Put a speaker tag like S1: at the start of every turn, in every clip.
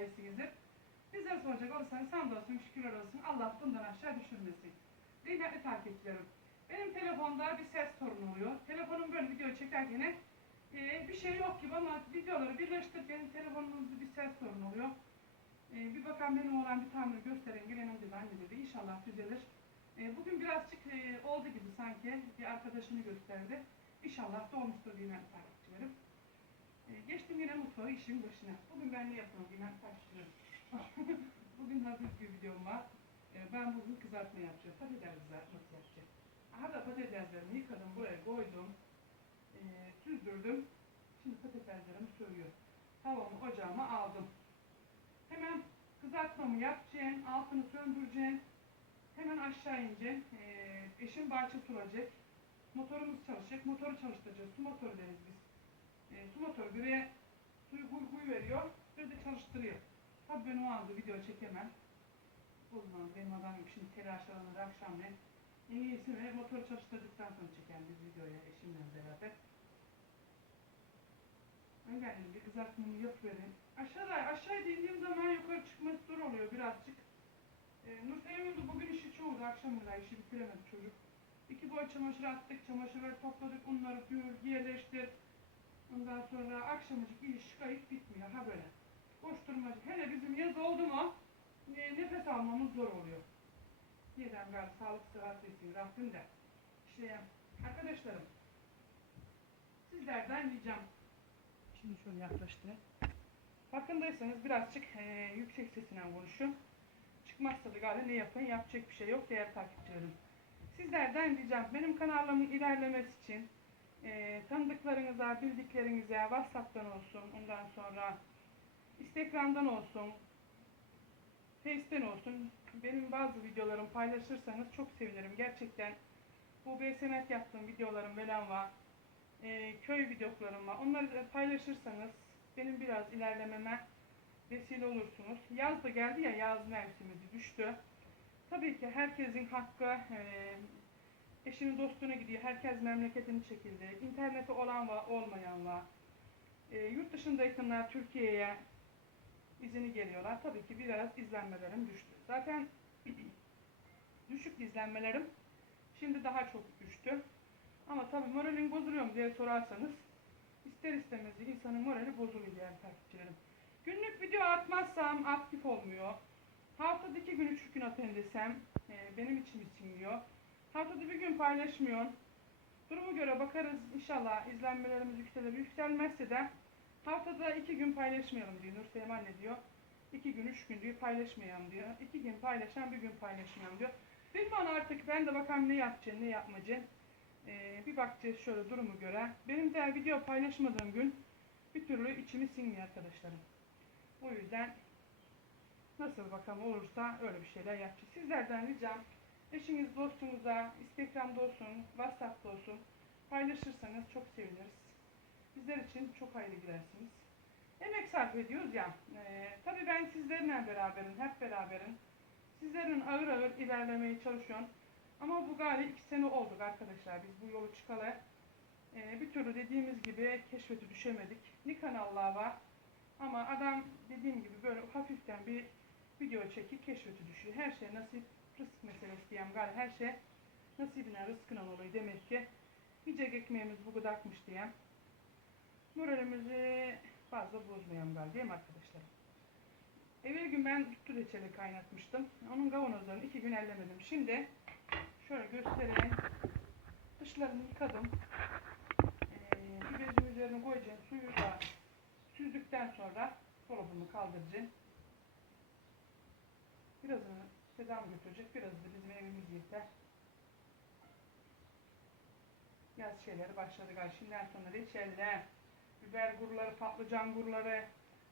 S1: iyisinizdir. Bizlere soracak olursanız hamdolsun, şükürler olsun. Allah bundan aşağı düşürmesin. Kıymetli takipçilerim. Benim telefonda bir ses sorunu oluyor. Telefonum böyle video çekerken e, bir şey yok gibi ama videoları birleştirirken telefonumuzda bir ses sorunu oluyor. E, bir bakan benim olan bir tamir gösteren gelen anne dedi. İnşallah düzelir. E, bugün birazcık e, oldu gibi sanki bir arkadaşını gösterdi. İnşallah dolmuştur bilmem takipçilerim. E, geçtim yine mutfağı işin başına. Bugün ben ne yapıyorum bilmem takipçilerim. bugün hafif bir videom var. E, ben bugün kızartma yapacağım. Patates kızartması yapacağım. Aha da patateslerimi yıkadım buraya koydum. E, süzdürdüm. Şimdi patateslerimi soyuyorum. Tavamı ocağıma aldım. Hemen kızartmamı yapacağım. Altını söndüreceğim. Hemen aşağı ineceğim. Ee, eşim bahçe sulacak. Motorumuz çalışacak. Motoru çalıştıracağız. Su motoru deriz biz. Ee, su motoru buraya suyu huy veriyor. Böyle de çalıştırıyor. Tabii ben o anda video çekemem. O zaman benim adamım şimdi telaşlanır akşamleyin. En iyisi mi? Motoru çalıştırdıktan sonra çeken biz videoya eşimle beraber. Ben geldim bir kızartmamı yapıverin. Aşağıda aşağı indiğim zaman yukarı çıkması zor oluyor birazcık. E, Nursel'in bugün işi çoğuldu. Akşamında işi bitiremedi çocuk. İki boy çamaşır attık, çamaşırları topladık, onları dür, yerleştir. Ondan sonra akşamıcık iş kayıp bitmiyor. Ha böyle. Koşturmacı. Hele bizim yaz oldu mu e, nefes almamız zor oluyor. Neden ben sağlık sıhhat versin Rabbim de. İşte arkadaşlarım sizlerden ricam Şimdi şöyle yaklaştırayım. Farkındaysanız birazcık e, yüksek sesine konuşuyorum. Çıkmazsa da galiba ne yapın yapacak bir şey yok değerli takipçilerim. Sizlerden ricam benim kanalımın ilerlemesi için e, tanıdıklarınıza, bildiklerinize Whatsapp'tan olsun, ondan sonra Instagram'dan olsun, Face'ten olsun benim bazı videolarımı paylaşırsanız çok sevinirim. Gerçekten bu BSMF yaptığım videolarım falan var. E, köy videolarım var. Onları paylaşırsanız benim biraz ilerlememe vesile olursunuz. Yaz da geldi ya yaz mevsimi de düştü. Tabii ki herkesin hakkı e, eşinin dostuna gidiyor. Herkes memleketini çekildi. İnterneti olan var, olmayan var. E, yurt dışındaykenler Türkiye'ye izini geliyorlar. Tabii ki biraz izlenmelerim düştü. Zaten düşük izlenmelerim şimdi daha çok düştü. Ama tabii moralin bozuluyor mu diye sorarsanız ister istemez insanın morali bozuluyor yani takipçilerim. Günlük video atmazsam aktif olmuyor. Haftada iki gün, üç gün atayım desem e, benim içim sinmiyor. Haftada bir gün paylaşmıyor. Durumu göre bakarız inşallah izlenmelerimiz yükselir. Yükselmezse de haftada iki gün paylaşmayalım diyor. Nurseyim anne diyor. İki gün, üç gün diyor paylaşmayalım diyor. İki gün paylaşan bir gün paylaşmayalım diyor. Bilmem artık ben de bakalım ne yapacağım, ne yapmayacağım. Ee, bir bakacağız şöyle durumu göre. Benim de video paylaşmadığım gün bir türlü içimi sinmiyor arkadaşlarım. O yüzden nasıl bakalım olursa öyle bir şeyler yapacağız. Sizlerden ricam eşiniz dostunuza, Instagram'da olsun, Whatsapp'ta olsun paylaşırsanız çok seviniriz. Bizler için çok hayırlı gidersiniz. Emek sarf ediyoruz ya. E, tabii ben sizlerle beraberim, hep beraberim. Sizlerin ağır ağır ilerlemeye çalışıyorum. Ama bu galiba iki sene olduk arkadaşlar. Biz bu yolu çıkalı. Ee, bir türlü dediğimiz gibi keşfete düşemedik. Ne kanallar var. Ama adam dediğim gibi böyle hafiften bir video çekip keşfete düşüyor. Her şey nasip, rızk meselesi diyeyim galiba. Her şey nasibine, rızkına oluyor demek ki. Yiyecek ekmeğimiz bu kadarmış diyeyim. Moralimizi fazla bozmayalım galiba değil mi arkadaşlar? Evvel gün ben sütlü reçeli kaynatmıştım. Onun kavanozlarını iki gün ellemedim. Şimdi şöyle göstereyim. Dışlarını yıkadım. Ee, bezin üzerine koyacağım. Suyu da süzdükten sonra dolabımı kaldıracağım. Birazını Sedam götürecek. Biraz da bizim evimiz yeter. Yaz şeyleri başladı galiba. Şimdiden sonra reçeller, biber gurları, patlıcan gurları,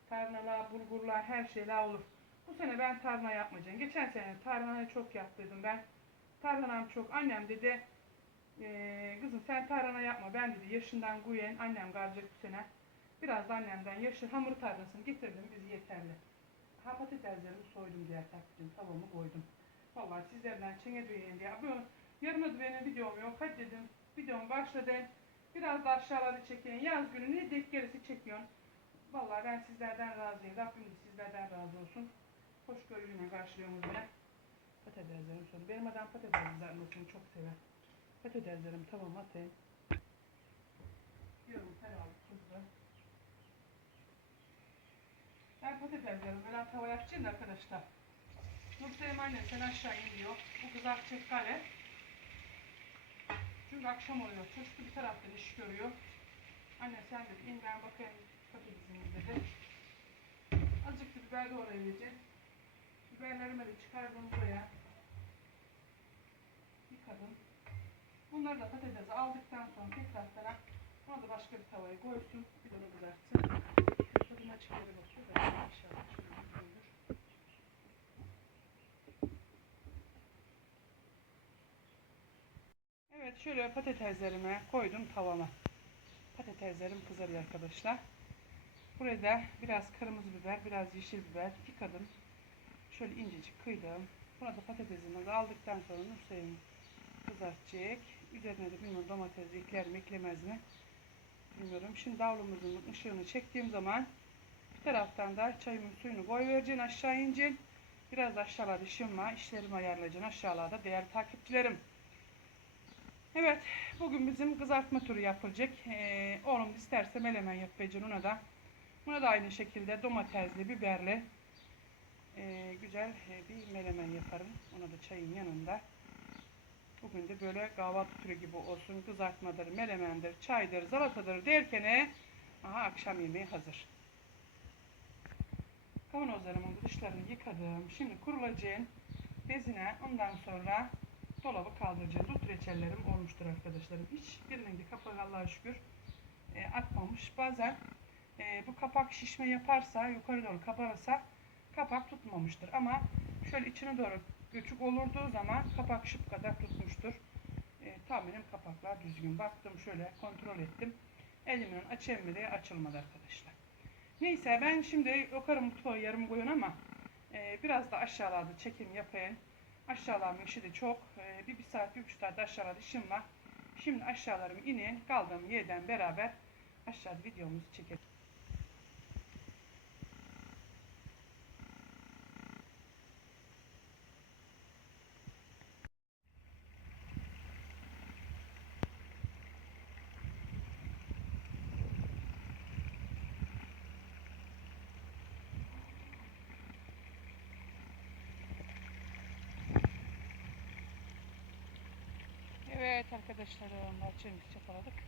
S1: tarhanalar, bulgurlar, her şeyler olur. Bu sene ben tarhana yapmayacağım. Geçen sene tarhanayı çok yaptıydım ben. Tarhanam çok. Annem dedi, "Ee, kızım sen tarhana yapma. Ben dedi yaşından guyen, annem kalacak bu sene. Biraz da annemden yaşı hamur tarlasını getirdim, biz yeterli. Patateslerimi soydum diğer takdim, tavamı koydum. Vallahi sizlerden çene duyayım diye. Yarım adı benim videom yok. Hadi dedim, videom başladı. Biraz da aşağıları çekin. Yaz gününü denk gerisi çekiyorsun. Vallahi ben sizlerden razıyım. Rabbim de sizlerden razı olsun. Hoşgörüyle karşılıyorsunuz beni. Patateslerim sonra. Benim adam patates kızartmasını çok sever. Patateslerim tamam atayım. Diyorum herhalde tuzlu. Ben patateslerim böyle tava yapacağım da arkadaşlar. Nursel'im annem sen aşağı in diyor. Bu kızartacak gale. Çünkü akşam oluyor. Çocuk bir taraftan iş görüyor. Anne sen de in ben bakayım patatesimiz dedi. Azıcık da biber doğrayabileceğim. Biberlerimi de çıkardım buraya. Yıkadım. Bunları da patatesi aldıktan sonra tekrar sana ona da başka bir tavaya koysun. Bir de kızartsın. Tadına açık yere bakıyor da inşallah şöyle koyulur. Evet şöyle patateslerimi koydum tavama. Patateslerim kızarıyor arkadaşlar. Burada biraz kırmızı biber, biraz yeşil biber yıkadım. Şöyle incecik kıydım. Buna da patatesimi de aldıktan sonra Nursevim kızartacak. Üzerine de bilmiyorum domates ekler mi eklemez mi bilmiyorum. Şimdi davlumuzun ışığını çektiğim zaman bir taraftan da çayımın suyunu koy vereceksin aşağı ineceksin. Biraz da aşağılarda işim var. İşlerimi ayarlayacaksın aşağılarda değerli takipçilerim. Evet bugün bizim kızartma turu yapılacak. Ee, oğlum isterse melemen yapacağım ona da. Buna da aynı şekilde domatesli, biberli ee, güzel e, bir melemen yaparım. Ona da çayın yanında. Bugün de böyle kahvaltı türü gibi olsun. Kızartmadır, melemendir, çaydır, salatadır derken aha akşam yemeği hazır. Kavanozlarımın dışlarını yıkadım. Şimdi kurulacağım bezine ondan sonra dolabı kaldıracağız. Dut reçellerim olmuştur arkadaşlarım. Hiç birinin de kapağı Allah'a şükür e, atmamış. Bazen e, bu kapak şişme yaparsa, yukarı doğru kabarırsa kapak tutmamıştır. Ama şöyle içine doğru göçük olurduğu zaman kapak şıp kadar tutmuştur. E, tahminim kapaklar düzgün. Baktım şöyle kontrol ettim. Elimin açılmadı, açılmadı arkadaşlar. Neyse ben şimdi yukarı mutfağı yarım koyun ama e, biraz da aşağılarda çekim yapayım. Aşağılarımın işi çok. E, bir, bir saat, bir buçuk saat aşağılarda işim var. Şimdi aşağılarım inin. Kaldığım yerden beraber aşağıda videomuzu çekelim. Evet arkadaşlarım bahçemizi çapaladık.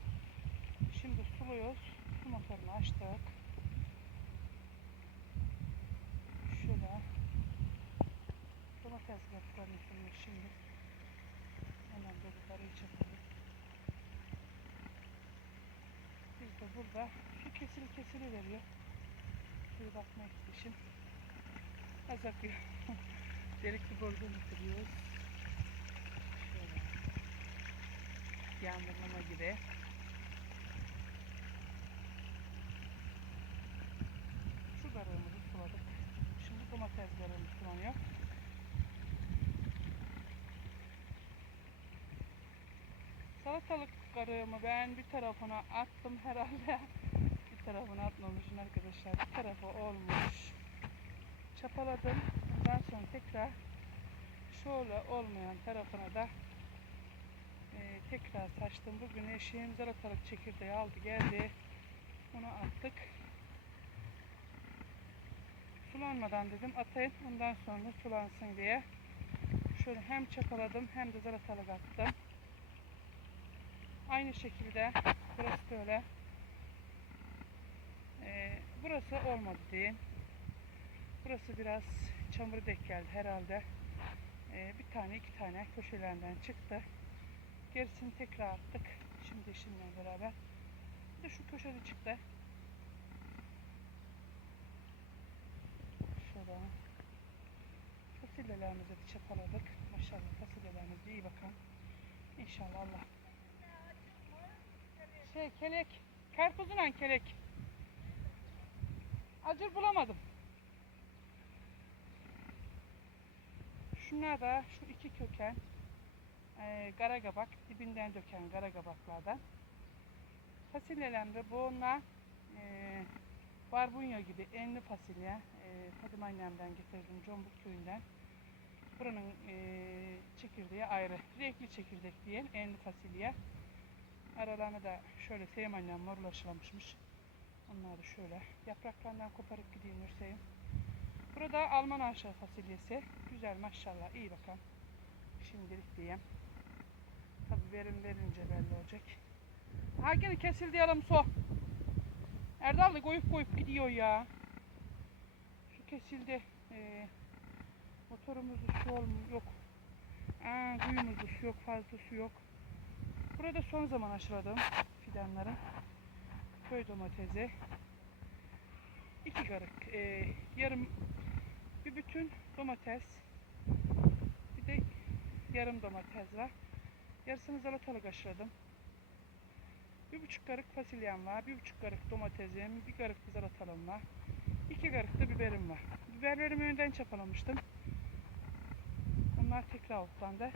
S1: Şimdi suluyoruz. Su motorunu açtık. Şöyle domates yapılarını suluyoruz şimdi. Hemen de yukarıyı çapalım. Biz de burada su kesili kesili veriyor. Suyu bakmak için. Az akıyor. Delikli borcunu bitiriyoruz. Şöyle yağmurlama gibi. Şu garığımızı suladık. Şimdi domateslerimiz sulanıyor. Salatalık garığımı ben bir tarafına attım herhalde. Bir tarafına atmamışım arkadaşlar. Bir tarafı olmuş. Çapaladım. Ondan sonra tekrar şöyle olmayan tarafına da ee, tekrar saçtım. Bugün eşeğim zaratalık çekirdeği aldı geldi. Onu attık. Sulanmadan dedim atayım ondan sonra sulansın diye. Şöyle hem çapaladım hem de zaratalık attım. Aynı şekilde burası böyle. Ee, burası olmadı diyeyim. Burası biraz çamur denk geldi herhalde. Ee, bir tane iki tane köşelerinden çıktı. Gerisini tekrar attık. Şimdi eşimle beraber. Bir de şu köşede çıktı. Şurada. Fasulyelerimizi de çapaladık. Maşallah fasulyelerimiz iyi bakalım. İnşallah Allah. Şey kelek. Karpuzla kelek. Acır bulamadım. Şunlar da şu iki köken e, garagabak dibinden döken garagabaklardan. Fasulyelerimde bununla e, barbunya gibi enli fasulye. E, Fatıma annemden getirdim Combuk köyünden. Buranın e, çekirdeği ayrı. Renkli çekirdek diye enli fasulye. Aralarına da şöyle Sevim annem morlaşlamışmış. Onları şöyle yapraklarından koparıp gideyim Nurseyim. Burada Alman aşağı fasulyesi. Güzel maşallah iyi bakalım. Şimdilik diyeyim. Tabi verim verince belli olacak. Ha gene kesildi yarım su. Erdal da koyup koyup gidiyor ya. Su kesildi. Ee, motorumuzda su olm- yok. Aa, kuyumuzda su yok fazla su yok. Burada son zaman aşıladım fidanları. Köy domatesi. iki karık. ee, yarım bir bütün domates. Bir de yarım domates var. Yarısını salatalık aşıladım. Bir buçuk karık fasulyem var. Bir buçuk karık domatesim. Bir karık da salatalığım var. iki karık da biberim var. Biberlerimi önden çapalamıştım. Onlar tekrar otlandı.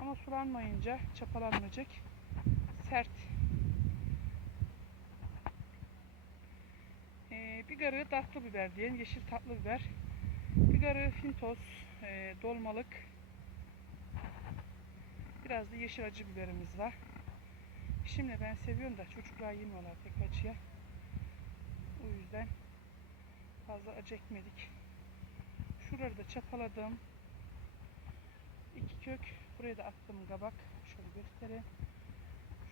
S1: Ama sulanmayınca çapalanmayacak. Sert. Ee, bir karığı tatlı biber diyelim. Yeşil tatlı biber. Bir karığı fintos. ee, dolmalık. Biraz da yeşil acı biberimiz var. Şimdi ben seviyorum da çocuklar yemiyorlar pek acıya. O yüzden fazla acı ekmedik. Şuraları da çapaladım. İki kök. Buraya da attım kabak. Şöyle göstereyim.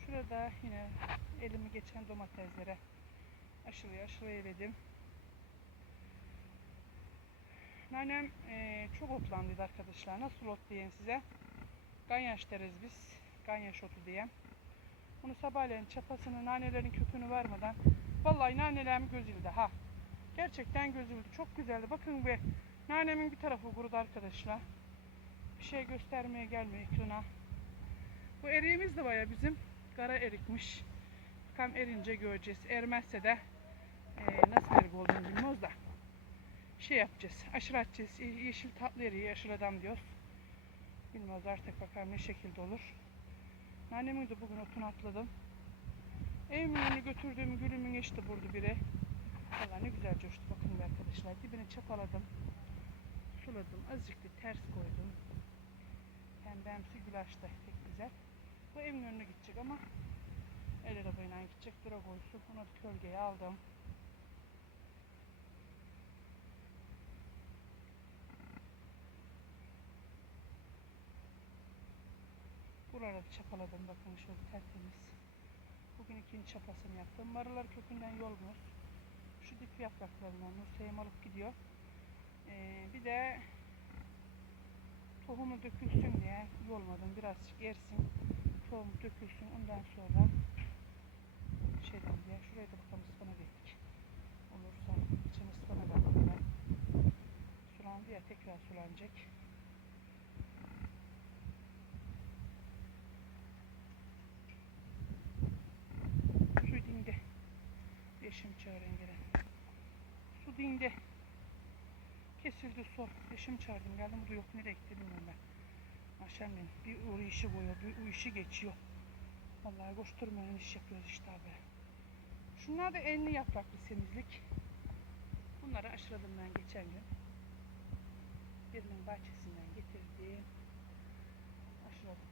S1: Şurada yine elimi geçen domateslere aşırıya aşırıya Nanem eee, çok otlandıydı arkadaşlar. Nasıl ot diyeyim size? Ganyaş deriz biz. Ganyaş otu diye. Bunu sabahleyin çapasını, nanelerin kökünü vermeden vallahi nanelerim gözüldü ha. Gerçekten gözüldü. Çok güzeldi. Bakın be. Nanemin bir tarafı kurudu arkadaşlar. Bir şey göstermeye gelmiyor ekrana. Bu eriğimiz de baya bizim kara erikmiş. Bakalım erince göreceğiz. Ermezse de eee, nasıl erik olduğunu bilmiyoruz da. Şey yapacağız. Aşırı atacağız. Ye- Yeşil tatlı eriği aşırı adam diyoruz. Bilmiyoruz artık bakalım ne şekilde olur. Annemin de bugün otunu atladım. Evimin götürdüğüm gülümün eşti burada biri. Valla ne güzel coştu bakın arkadaşlar. Dibini çapaladım. Suladım. Azıcık da ters koydum. Pembemsi gül açtı pek güzel. Bu evin önüne gidecek ama el arabayla gidecek. Dura koysun. Onu da kölgeye aldım. Buraları çapaladım bakın şöyle tertemiz. Bugün ikinci çapasını yaptım. Marılar kökünden yolmuş. Şu dip yapraklarından Nurseyim alıp gidiyor. Ee, bir de tohumu dökülsün diye yolmadım. Birazcık yersin. Tohum dökülsün. Ondan sonra şeyden diye. Şuraya da bakalım ıspanak ektik. Olursa için attım ben. Sulandı ya tekrar sulanacak. Su dindi. Eşim çağırın gelen. Su dindi. Kesildi su. Eşim çağırdım geldim burada yok nereye gitti bilmiyorum ben. Akşamleyin bir o işi koyuyor bir işi geçiyor. Vallahi koşturmayan iş yapıyoruz işte abi. Şunlar da enli yapraklı semizlik. Bunları aşıladım ben geçen gün. Birinin bahçesinden getirdim. Aşıladım.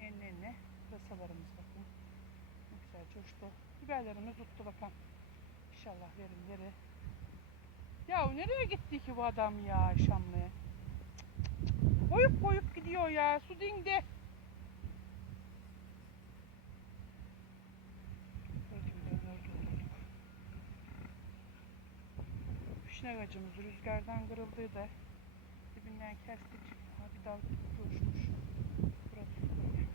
S1: Enli enli pırasalarımız bakın. Ne güzel coştu. Biberlerimiz tuttu bakalım. İnşallah verimleri. Ya nereye gitti ki bu adam ya Şamlı'ya? Koyup koyup gidiyor ya. Su dindi. Fişne ağacımız rüzgardan kırıldıydı. Dibinden kestik. Ha, bir dal coşmuş. Burası böyle.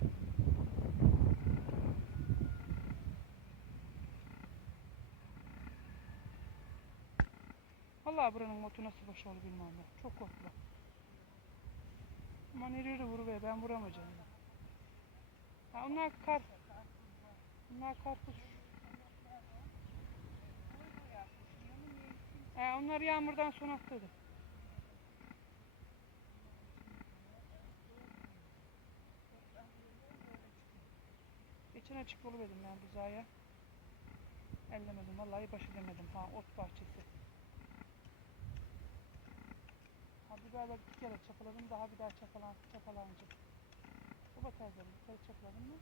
S1: Vallahi buranın motu nasıl baş olur bilmem ben. Çok korktu. Ama nereye vuru be ben vuramayacağım. Ha, onlar kar. Onlar karpuz. He, onlar yağmurdan sonra atladı. Geçen açık yolu verdim ben buzaya. Ellemedim vallahi baş edemedim. Ha ot bahçesi. Ha biberler bir kere çapaladım daha bir daha çapalan, çapalanacak. Bu batarları bir kere çapaladım mı?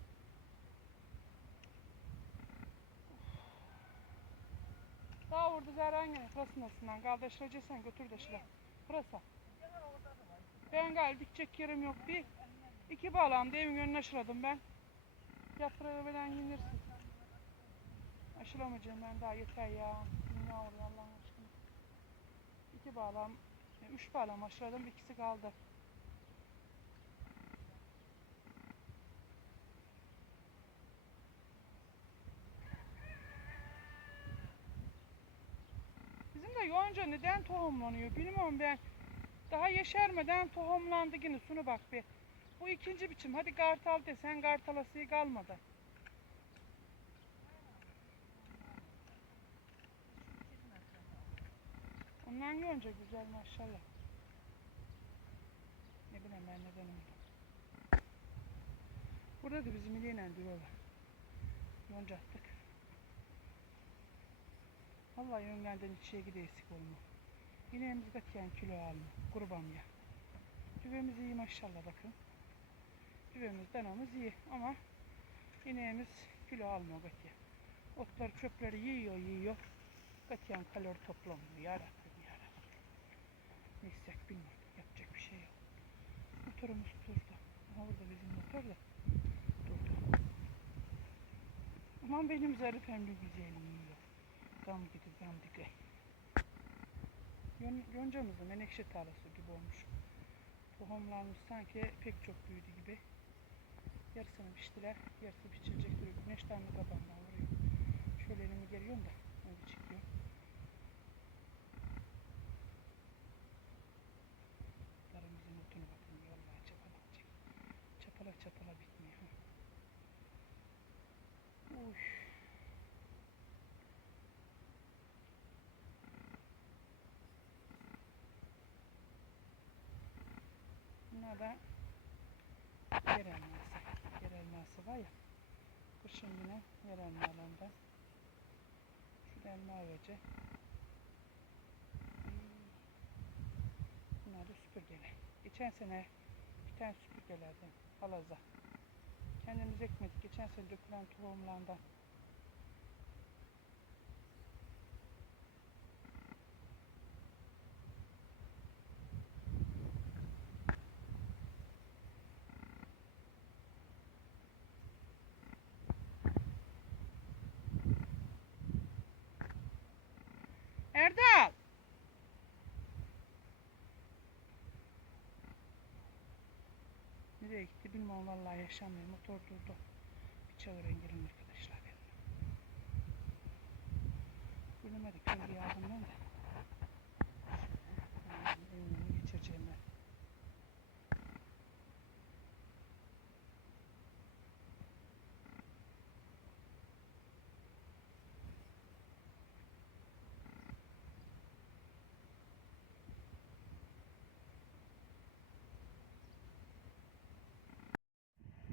S1: Daha vurdu Zerangene pırasınasından. Kardeşlecesen götür de şile. Pırasa. Ben gal bitecek yerim yok bir. İki bağlamda evin önüne aşıladım ben. Yaprağı veren yenirsin. Aşılamayacağım ben daha yeter ya. Dünya oluyor Allah'ın aşkına. İki bağlam, üç bağlam aşıladım ikisi kaldı. Bizim de yonca neden tohumlanıyor bilmiyorum ben. Daha yeşermeden tohumlandı yine sunu bak bir. Bu ikinci biçim. Hadi kartal desen kartalası kalmadı. Ondan yonca güzel maşallah. Ne bileyim ben neden öyle. Burada da bizim ileyle duruyorlar. Yonca attık. Vallahi yöngenden içiye gide eksik olma. İneğimiz katiyen kilo alma. Kurban ya. Düvemiz iyi maşallah bakın. Düvemiz danamız iyi ama ineğimiz kilo almıyor katiyen. Otları çöpleri yiyor yiyor. Katiyen kalori toplamıyor. Yarabbim. Ne istek bilmiyorum. Yapacak bir şey yok. Motorumuz durdu. Aha orada bizim motor da durdu. Aman benim zarifem ne güzel yiyor. Gam gibi gam gibi. Yon, yoncamızın menekşe tarlası gibi olmuş. Tohumlarımız sanki pek çok büyüdü gibi. Yarısını biçtiler, yarısı biçilecek duruyor. Güneş tam da babamdan vuruyor. Şöyle elimi geliyorum da öyle çıkıyor. Darımızın otunu bakın yollağa çapalayacak. Çapala çapala bitmiyor. Uy. Bunlar da yer elması. Yer elması var ya. Kışın yine yer elmalarından. Şu elma ağacı. Bunlar da süpürgeler. Geçen sene bir tane süpürgelerden halaza. Kendimiz ekmedik. Geçen sene dökülen tohumlardan. Nereye gitti bilmiyorum vallahi yaşamıyor. Motor durdu. Bir çağırın gelin arkadaşlar. Gülüme de kölge aldım ben de. Ha, Evini geçireceğim ben.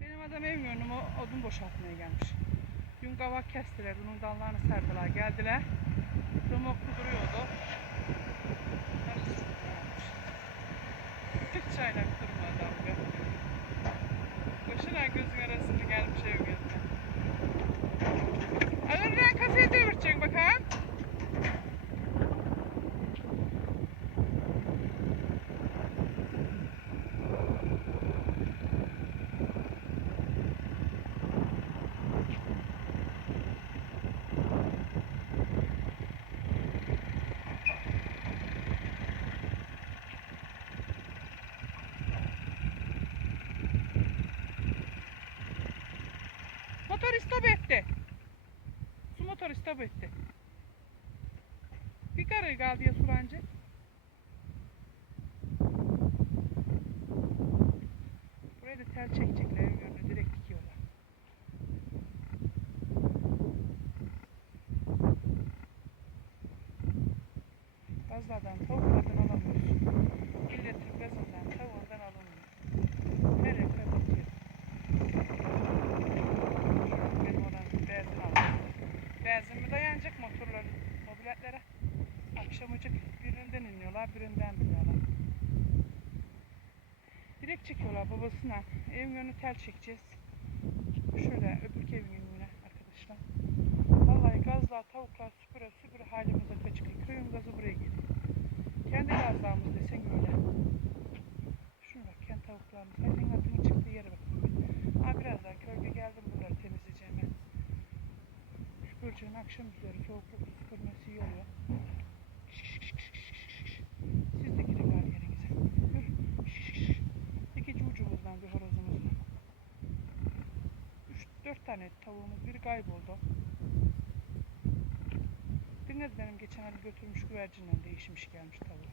S1: Benim adam evim önüme odun boşaltmaya gelmiş. Dün kavak kestiler, bunun dallarını serdiler, geldiler. Römoklu duruyordu. Hiç çaylak durma adam be. Boşuna gözün arasında gelmiş ev Fazladan tavuklardan alamıyoruz. Milletin gazından tavuğundan alınmıyor. Her ekle bakıyor. Benim olan benzin aldım. Benzin mi dayanacak motorlar, mobiletlere? Akşamıcık birinden iniyorlar, birinden biniyorlar. Direkt çekiyorlar babasına. Evin önü tel çekeceğiz. Şöyle öbür evin önüne arkadaşlar. Vallahi gazlar, tavuklar süpüre süpüre halimize kaçıyor. Köyün gazı buraya geliyor. Kendi gazlarımız desen öyle. Şuna bak kendi tavuklarımız. Hadi atın çıktığı yere bak. Ha birazdan köyde geldim bunları temizleyeceğim ben. Süpüreceğim akşam üzeri soğukluk süpürmesi iyi oluyor. Siz de girin gari yerinize. Dur. İki cucumuzdan bir horozumuzdan. Üç, dört tane tavuğumuz biri kayboldu. Birine de benim geçen ay götürmüş güvercinle değişmiş gelmiş tavuğu.